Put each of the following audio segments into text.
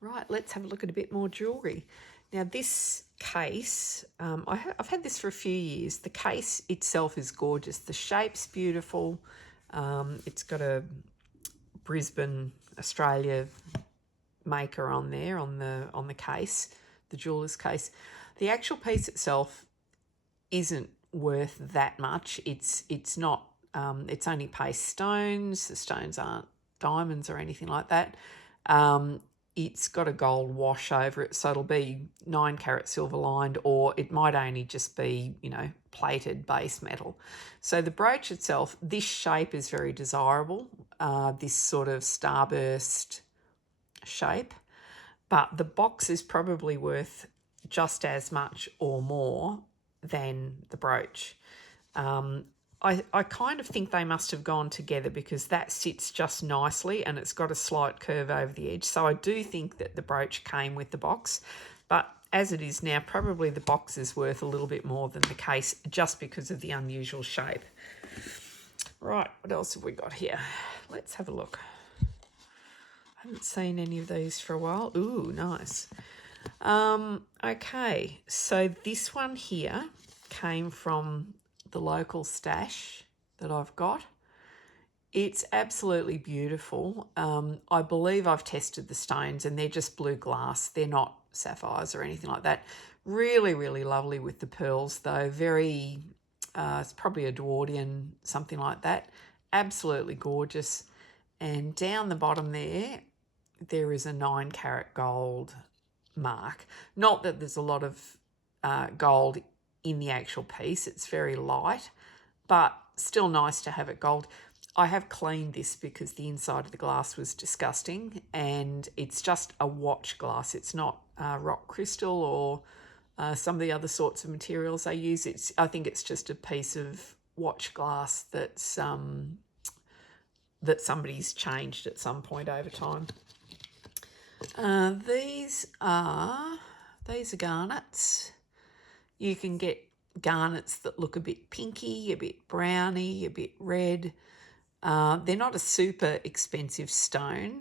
Right, let's have a look at a bit more jewellery. Now this case, I've had this for a few years. The case itself is gorgeous. The shape's beautiful. It's got a Brisbane, Australia maker on there on the case, the jeweller's case. The actual piece itself isn't worth that much. It's not. It's only paste stones. The stones aren't diamonds or anything like that. It's got a gold wash over it, so it'll be 9 carat silver lined, or it might only just be, plated base metal. So the brooch itself, this shape is very desirable, this sort of starburst shape, but the box is probably worth just as much or more than the brooch. I kind of think they must have gone together because that sits just nicely and it's got a slight curve over the edge. So I do think that the brooch came with the box, but as it is now, probably the box is worth a little bit more than the case just because of the unusual shape. Right, what else have we got here? Let's have a look. I haven't seen any of these for a while. Ooh, nice. Okay, so this one here came from the local stash that I've got. It's absolutely beautiful. I believe I've tested the stones and they're just blue glass. They're not sapphires or anything like that. Really, really lovely with the pearls though. Very, it's probably Edwardian, something like that. Absolutely gorgeous. And down the bottom there is a 9 carat gold mark. Not that there's a lot of gold in the actual piece. It's very light, but still nice to have it gold. I have cleaned this because the inside of the glass was disgusting, and it's just a watch glass. It's not rock crystal or some of the other sorts of materials they use. I think it's just a piece of watch glass that's that somebody's changed at some point over time. These are garnets. You can get garnets that look a bit pinky, a bit browny, a bit red. They're not a super expensive stone.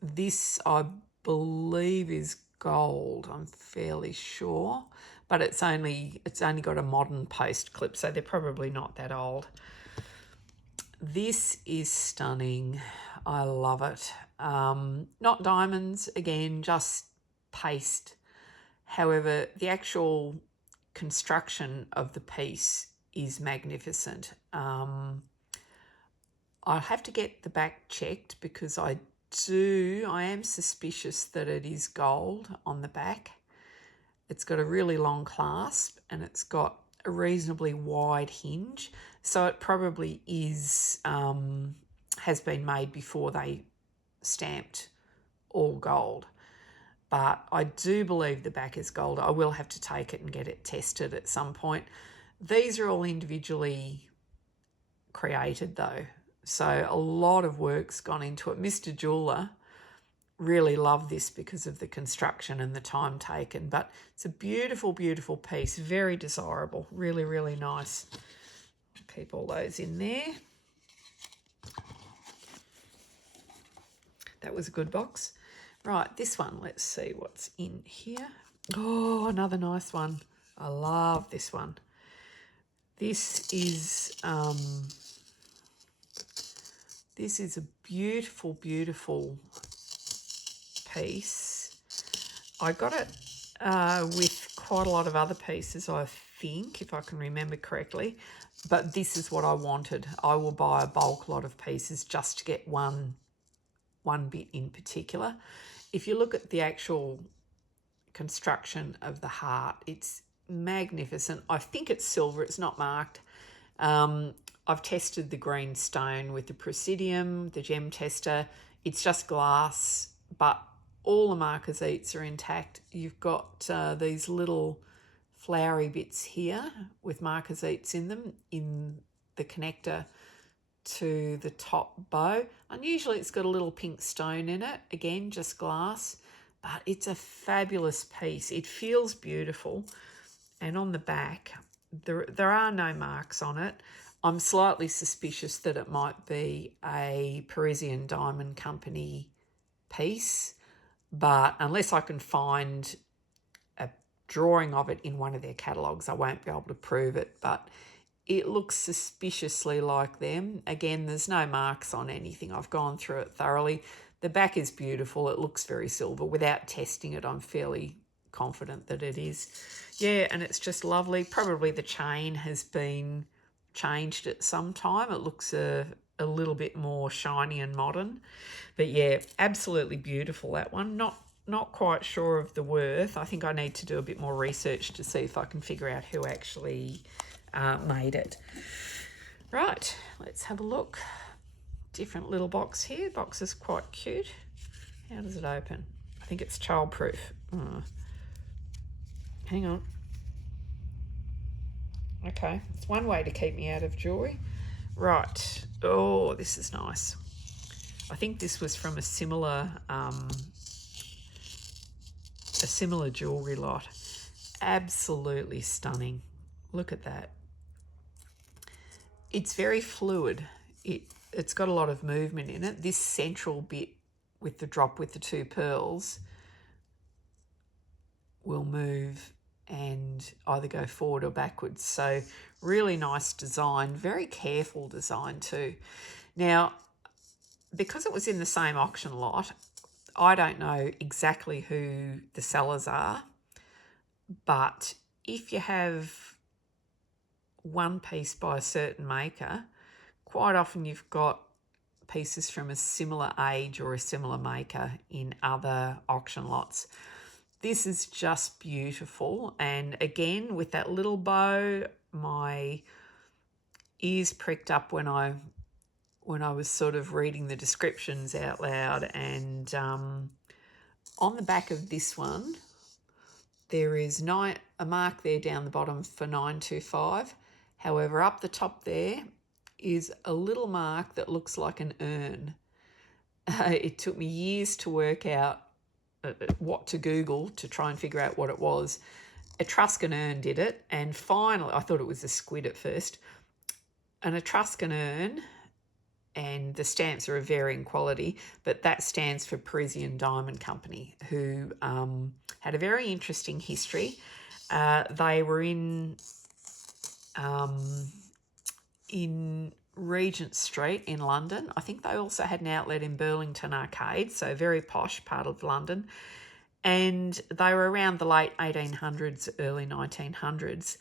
This, I believe, is gold. I'm fairly sure, but it's only got a modern post clip, so they're probably not that old. This is stunning. I love it. Not diamonds, again, just paste. However, the actual construction of the piece is magnificent. I'll have to get the back checked because I am suspicious that it is gold on the back. It's got a really long clasp and it's got a reasonably wide hinge. So it probably is, has been made before they stamped all gold. But I do believe the back is gold. I will have to take it and get it tested at some point. These are all individually created though. So a lot of work's gone into it. Mr. Jeweller really loved this because of the construction and the time taken. But it's a beautiful, beautiful piece. Very desirable. Really, really nice. Keep all those in there. That was a good box. Right, this one, let's see what's in here. Oh, another nice one. I love this one. This is a beautiful, beautiful piece. I got it with quite a lot of other pieces, I think, if I can remember correctly. But this is what I wanted. I will buy a bulk lot of pieces just to get one bit in particular. If you look at the actual construction of the heart, it's magnificent. I think it's silver. It's not marked. I've tested the green stone with the Presidium, the gem tester. It's just glass, but all the marquesites are intact. You've got these little flowery bits here with marquesites in them in the connector to the top bow. Unusually it's got a little pink stone in it, again just glass, but it's a fabulous piece. It feels beautiful, and on the back there are no marks on it. I'm slightly suspicious that it might be a Parisian diamond company piece, but unless I can find a drawing of it in one of their catalogues, I won't be able to prove it, but it looks suspiciously like them. Again, there's no marks on anything. I've gone through it thoroughly. The back is beautiful. It looks very silver. Without testing it, I'm fairly confident that it is. Yeah, and it's just lovely. Probably the chain has been changed at some time. It looks a little bit more shiny and modern. But yeah, absolutely beautiful, that one. Not quite sure of the worth. I think I need to do a bit more research to see if I can figure out who actually made it. Right, let's have a look. Different little box here. Box is quite cute. How does it open? I think it's childproof. Hang on. Okay, it's one way to keep me out of jewellery. Right. Oh, this is nice. I think this was from a similar jewellery lot. Absolutely stunning. Look at that. It's very fluid. It's got a lot of movement in it. This central bit with the drop with the two pearls will move and either go forward or backwards. So really nice design, very careful design too. Now, because it was in the same auction lot, I don't know exactly who the sellers are, but if you have one piece by a certain maker, quite often you've got pieces from a similar age or a similar maker in other auction lots. This is just beautiful. And again, with that little bow, my ears pricked up when I was sort of reading the descriptions out loud. And on the back of this one, there is a mark there down the bottom for 925. However, up the top there is a little mark that looks like an urn. It took me years to work out what to Google to try and figure out what it was. Etruscan urn did it, and finally, I thought it was a squid at first. An Etruscan urn, and the stamps are of varying quality, but that stands for Parisian Diamond Company, who had a very interesting history. They were in Regent Street in London. I think they also had an outlet in Burlington Arcade, so very posh part of London. And they were around the late 1800s, early 1900s.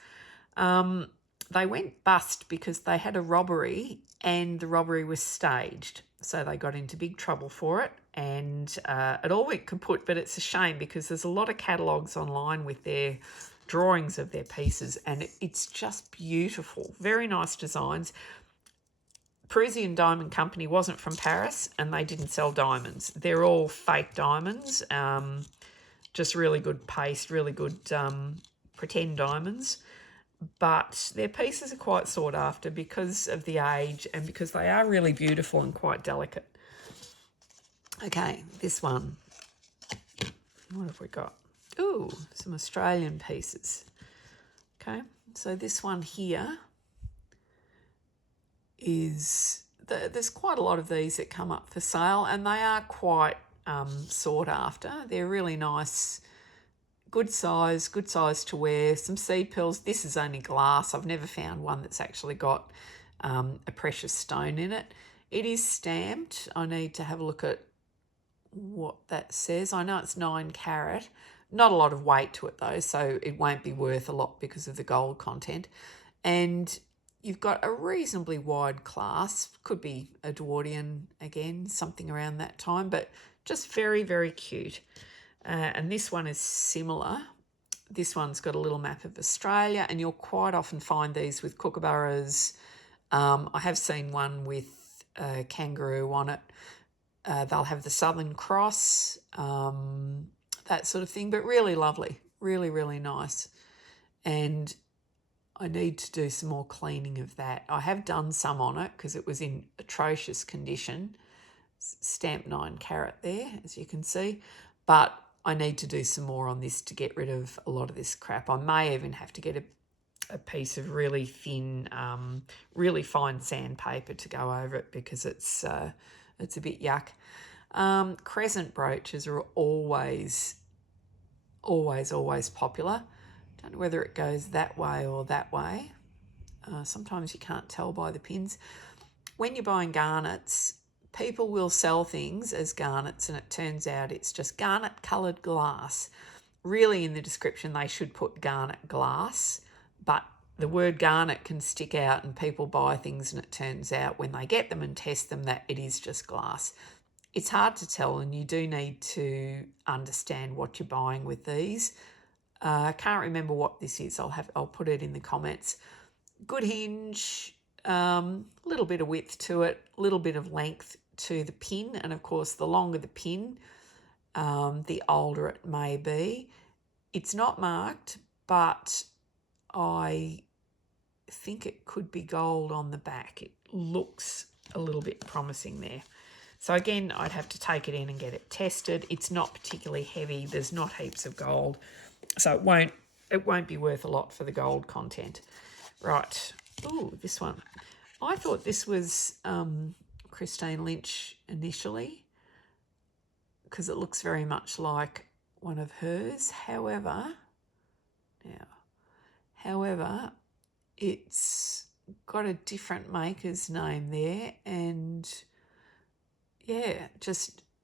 They went bust because they had a robbery and the robbery was staged. So they got into big trouble for it, and it all went kaput, but it's a shame because there's a lot of catalogues online with their drawings of their pieces, and it's just beautiful. Very nice designs. Parisian Diamond Company wasn't from Paris, and they didn't sell diamonds. They're all fake diamonds, just really good paste, really good pretend diamonds. But their pieces are quite sought after because of the age and because they are really beautiful and quite delicate. Okay, this one. What have we got? Ooh, some Australian pieces. Okay, so this one here is, there's quite a lot of these that come up for sale, and they are quite sought after. They're really nice, good size to wear. Some seed pearls. This is only glass. I've never found one that's actually got a precious stone in it. It is stamped. I need to have a look at what that says. I know it's 9 carat. Not a lot of weight to it though, so it won't be worth a lot because of the gold content. And you've got a reasonably wide clasp. Could be Edwardian again, something around that time, but just very, very cute. And this one is similar. This one's got a little map of Australia, and you'll quite often find these with kookaburras. I have seen one with a kangaroo on it. They'll have the Southern Cross, that sort of thing, but really lovely, really, really nice. And I need to do some more cleaning of that. I have done some on it because it was in atrocious condition. Stamp 9 carat there, as you can see. But I need to do some more on this to get rid of a lot of this crap. I may even have to get a piece of really thin, really fine sandpaper to go over it because it's a bit yuck. Crescent brooches are always popular. Don't know whether it goes that way or that way. Sometimes you can't tell by the pins. When you're buying garnets, people will sell things as garnets and it turns out it's just garnet coloured glass. Really, in the description they should put garnet glass, but the word garnet can stick out and people buy things and it turns out when they get them and test them that it is just glass. It's hard to tell and you do need to understand what you're buying with these. I can't remember what this is. I'll put it in the comments. Good hinge, little bit of width to it, little bit of length to the pin, and of course the longer the pin, the older it may be. It's not marked, but I think it could be gold on the back. It looks a little bit promising there. So again, I'd have to take it in and get it tested. It's not particularly heavy. There's not heaps of gold, so it won't be worth a lot for the gold content. Right. Ooh, this one. I thought this was Christine Lynch initially because it looks very much like one of hers. However, it's got a different maker's name there, and yeah,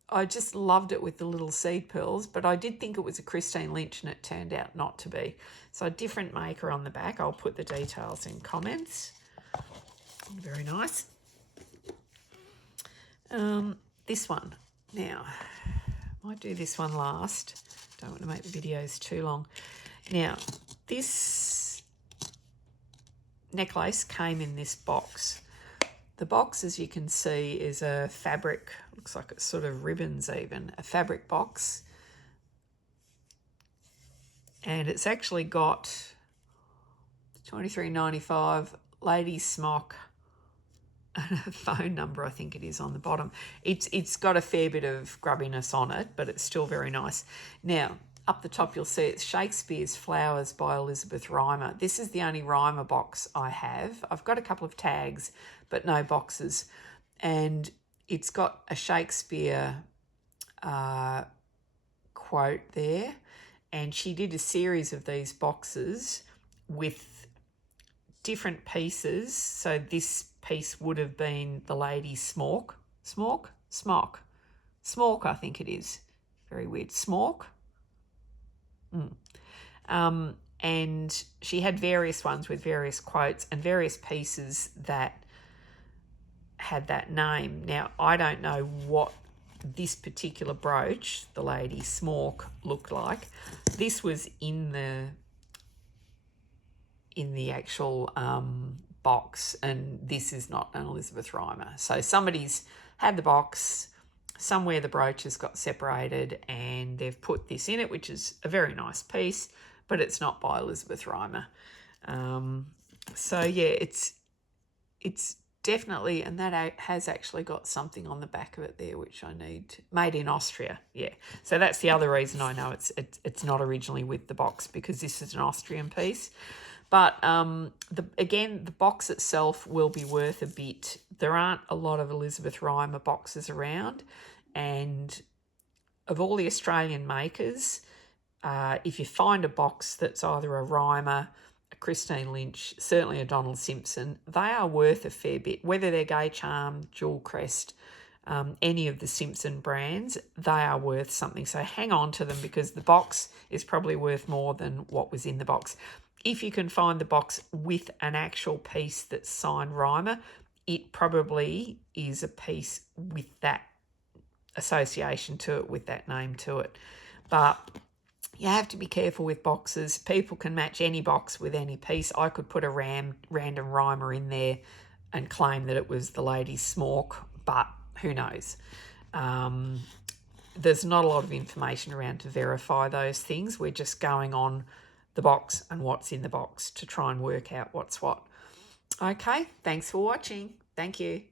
I just loved it with the little seed pearls, but I did think it was a Christine Lynch and it turned out not to be. So a different maker on the back. I'll put the details in comments. Very nice. This one. Now, might do this one last. Don't want to make the videos too long. Now, this necklace came in this box. The box, as you can see, is a fabric, looks like it's sort of ribbons even, a fabric box. And it's actually got $23.95 ladies smock and a phone number, I think it is, on the bottom. It's got a fair bit of grubbiness on it, but it's still very nice. Now, up the top you'll see it's Shakespeare's Flowers by Elizabeth Rymer. This is the only Rymer box I have. I've got a couple of tags, but no boxes. And it's got a Shakespeare quote there. And she did a series of these boxes with different pieces. So this piece would have been the lady smock, I think it is. Very weird. Smock. And she had various ones with various quotes and various pieces that had that name. Now, I don't know what this particular brooch, the lady smock, looked like. This was in the actual box, and this is not an Elizabeth Rymer. So somebody's had the box, somewhere the brooches got separated and they've put this in it, which is a very nice piece, but it's not by Elizabeth Rymer. So yeah, it's definitely, and that has actually got something on the back of it there, which I need. Made in Austria, yeah. So that's the other reason I know it's not originally with the box, because this is an Austrian piece. But again, the box itself will be worth a bit. There aren't a lot of Elizabeth Rymer boxes around, and of all the Australian makers, if you find a box that's either a Rymer, a Christine Lynch, certainly a Donald Simpson, they are worth a fair bit. Whether they're Gay Charm, Jewel Crest, any of the Simpson brands, they are worth something. So hang on to them, because the box is probably worth more than what was in the box. If you can find the box with an actual piece that's signed Rymer, it probably is a piece with that association to it, with that name to it. But you have to be careful with boxes. People can match any box with any piece. I could put a random Rymer in there and claim that it was the lady's smock, but who knows? There's not a lot of information around to verify those things. We're just going on the box and what's in the box to try and work out what's what. Okay, thanks for watching. Thank you.